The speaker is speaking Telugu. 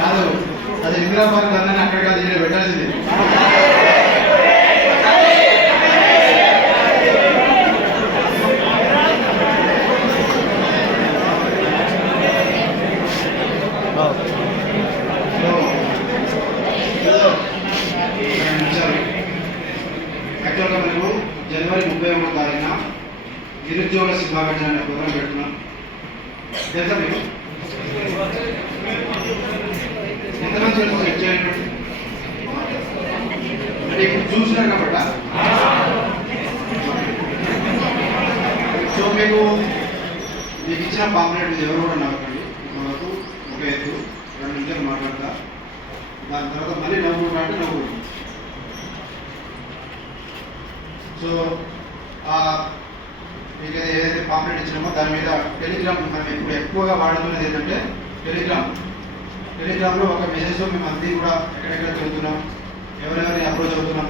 కాదు అది ఇందిరా పార్క్ అన్నీ అక్కడ కాదు ఇక్కడ పెట్టాల్సింది. యాక్చువల్గా మనకు జనవరి 31వ తారీఖున నిరుద్యోగ శుభాకాంక్షలు అనే ప్రోగ్రాం పెడుతున్నాం. తెలుసా మీకు? ఎంతమంది తెలుసు చేయండి అంటే ఇప్పుడు చూసినారు కాబట్టి. సో మీకు ఇచ్చిన పాంప్లెట్ ఎవరు కూడా నవ్వకండి. మనకు ఒక ఎత్తు 2 నిమిషాలు మాట్లాడతా, దాని తర్వాత మళ్ళీ నవ్వుకుంటా అంటే నవ్వుకుంటాం. సో మీకు ఏదైతే పాంప్లెట్ ఇచ్చినామో దాని మీద టెలిగ్రామ్ మనం ఇప్పుడు ఎక్కువగా వాడుతున్నది ఏంటంటే టెలిగ్రామ్లో ఒక మెసేజ్లో మేము అన్నీ కూడా ఎక్కడెక్కడ తిరుగుతున్నాం, ఎవరెవరిని అప్రోచ్ అవుతున్నాం,